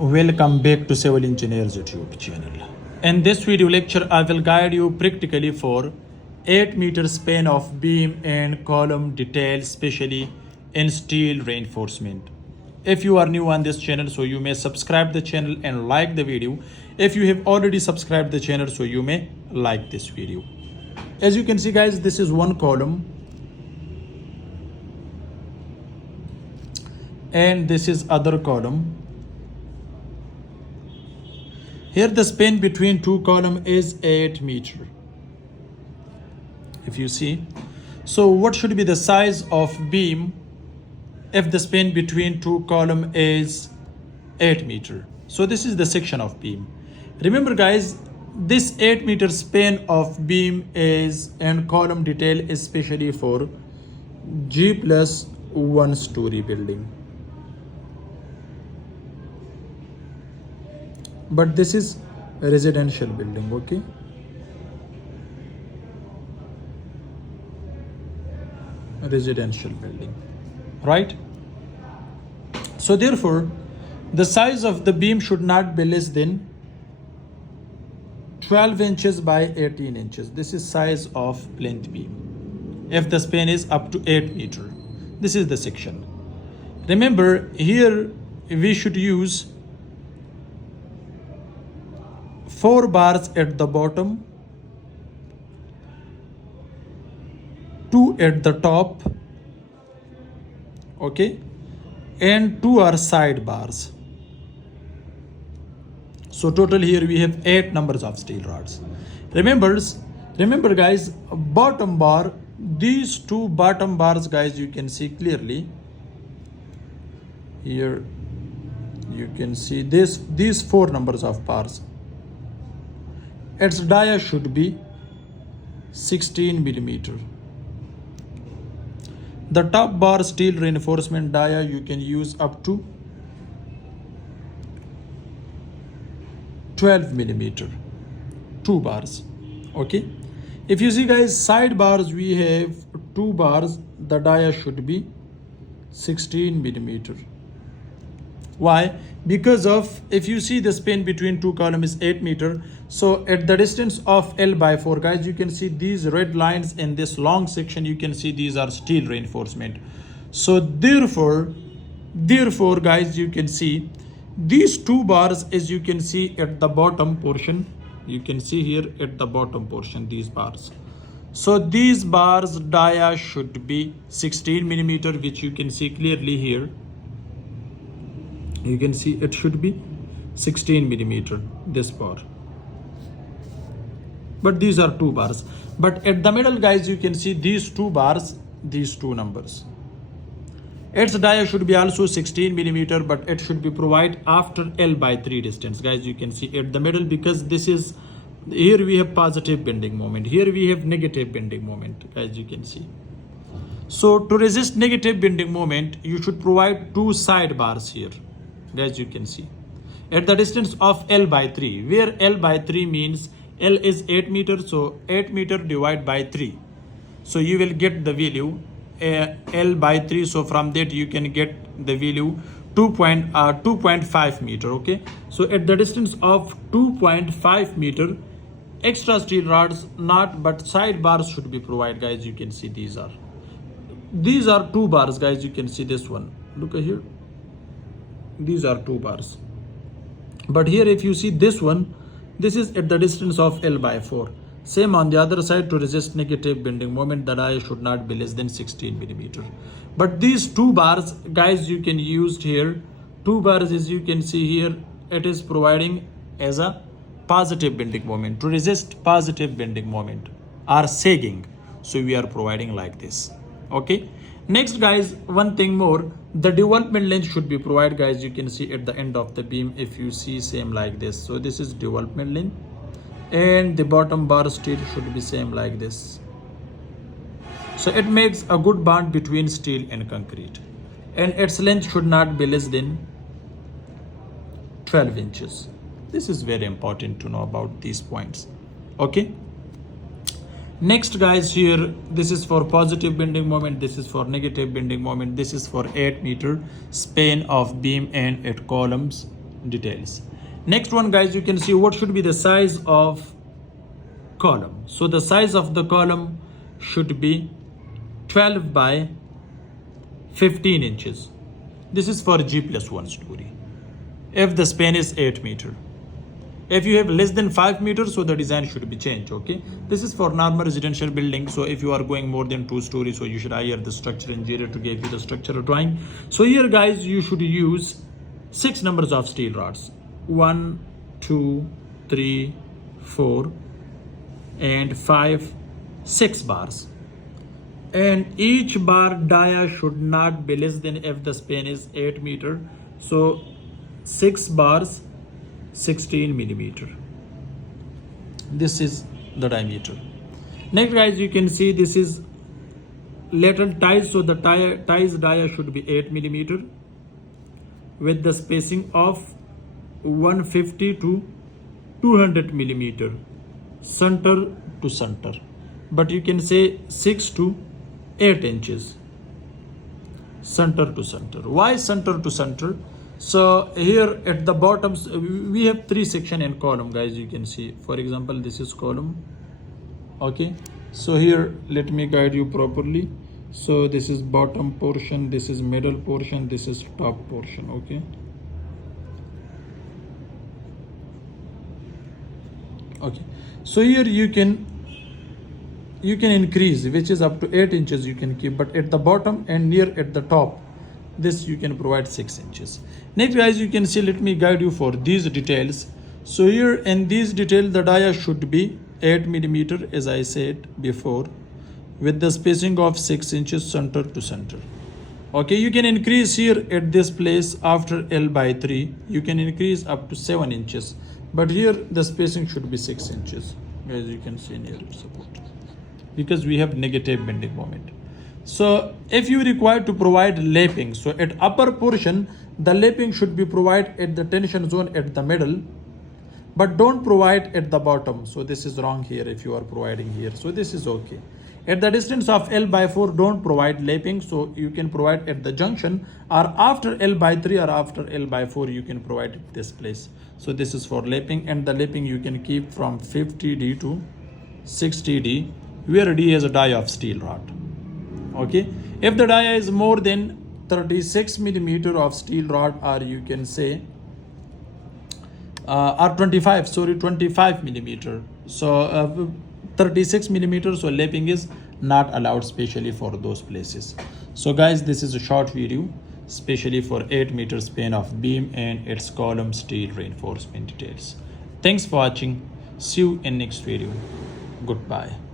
Welcome back to Civil Engineers YouTube channel. In this video lecture, I will guide you practically for 8 meter span of beam and column detail, especially in steel reinforcement. If you are new on this channel, so you may subscribe the channel and like the video. If you have already subscribed the channel, so you may like this video. As you can see guys, this is one column and this is other column. Here the span between two columns is 8 meter. If you see, so what should be the size of beam if the span between two columns is 8 meter? So this is the section of beam. Remember guys, this 8 meter span of beam is and column detail especially for G plus 1 story building. But this is a residential building, okay? A residential building, right? So therefore, the size of the beam should not be less than 12 inches by 18 inches. This is size of plinth beam. If the span is up to 8 meter, this is the section. Remember, here we should use 4 bars at the bottom, 2 at the top, okay, and 2 are side bars. So total here we have 8 numbers of steel rods. Remember guys, bottom bar, these 2 bottom bars guys, you can see clearly here. You can see these 4 numbers of bars. Its dia should be 16 millimeter. The top bar steel reinforcement dia you can use up to 12 millimeter, 2 bars, okay? If you see guys, side bars we have 2 bars, the dia should be 16 millimeter. Why? Because of, if you see the span between two columns is 8 meter, so at the distance of L by 4 guys, you can see these red lines in this long section, you can see these are steel reinforcement. So therefore guys, you can see these 2 bars, as you can see at the bottom portion, you can see here at the bottom portion these bars. So these bars dia should be 16 millimeter, which you can see clearly here. You can see it should be 16 millimeter, this bar. But these are 2 bars. But at the middle guys, you can see these 2 bars, these 2 numbers. Its dia should be also 16 millimeter, but it should be provided after L by 3 distance. Guys, you can see at the middle, because this is, here we have positive bending moment. Here we have negative bending moment, guys, you can see. So to resist negative bending moment, you should provide 2 side bars here. Guys, you can see at the distance of L by 3, where L by 3 means L is 8 meter, so 8 meter divided by 3. So you will get the value L by 3. So from that you can get the value 2.5 meter, okay? So at the distance of 2.5 meter, extra steel rods, not but side bars should be provided, guys. You can see these are 2 bars, guys. You can see this one, look here. These are 2 bars. But here if you see this one, this is at the distance of L by 4. Same on the other side, to resist negative bending moment, the dia should not be less than 16 millimeter. But these 2 bars, guys, you can use here. 2 bars, as you can see here, it is providing as a positive bending moment, to resist positive bending moment or sagging. So we are providing like this, okay? Next guys, one thing more, the development length should be provided, guys. You can see at the end of the beam, if you see same like this. So this is development length, and the bottom bar steel should be same like this. So it makes a good bond between steel and concrete, and its length should not be less than 12 inches. This is very important to know about these points, okay? Next guys, here this is for positive bending moment, this is for negative bending moment, this is for 8 meter span of beam and 8 columns. details. Next one, guys, you can see what should be the size of column. So the size of the column should be 12 by 15 inches. This is for G+1 story. If the span is 8 meter. If you have less than 5 meters, so the design should be changed, okay? This is for normal residential building. So if you are going more than 2 stories, so you should hire the structure engineer to give you the structural drawing. So here, guys, you should use 6 numbers of steel rods. 1, 2, 3, 4, and 5, 6 bars. And each bar dia should not be less than if the span is 8 meter. So 6 bars, 16 millimeter. This is the diameter. Next, guys, you can see this is lateral ties. So the ties dia should be 8 millimeter with the spacing of 150 to 200 millimeter center to center. But you can say 6 to 8 inches center to center. Why center to center? So here at the bottoms we have 3 section in column, guys. You can see, for example, this is column, okay? So here let me guide you properly. So this is bottom portion, this is middle portion, this is top portion, okay? Okay, so here you can increase, which is up to 8 inches you can keep, but at the bottom and near at the top, this you can provide 6 inches. Next, guys, you can see, let me guide you for these details. So here in these details, the dia should be 8 millimeter, as I said before, with the spacing of 6 inches center to center. Okay, you can increase here at this place after L by 3, you can increase up to 7 inches. But here the spacing should be 6 inches, as you can see near its support, because we have negative bending moment. So if you require to provide lapping, so at upper portion, the lapping should be provided at the tension zone at the middle, but don't provide at the bottom. So this is wrong here if you are providing here. So this is okay. At the distance of L by 4, don't provide lapping. So you can provide at the junction, or after L by 3 or after L by 4, you can provide at this place. So this is for lapping, and the lapping you can keep from 50D to 60D, where D is a die of steel rod. Okay, if the dia is more than 36 millimeter of steel rod, or you can say or 25 millimeter, so 36 millimeter, so lapping is not allowed, especially for those places. So guys, this is a short video especially for 8 meter span of beam and its column steel reinforcement details. Thanks for watching. See you in next video. Goodbye.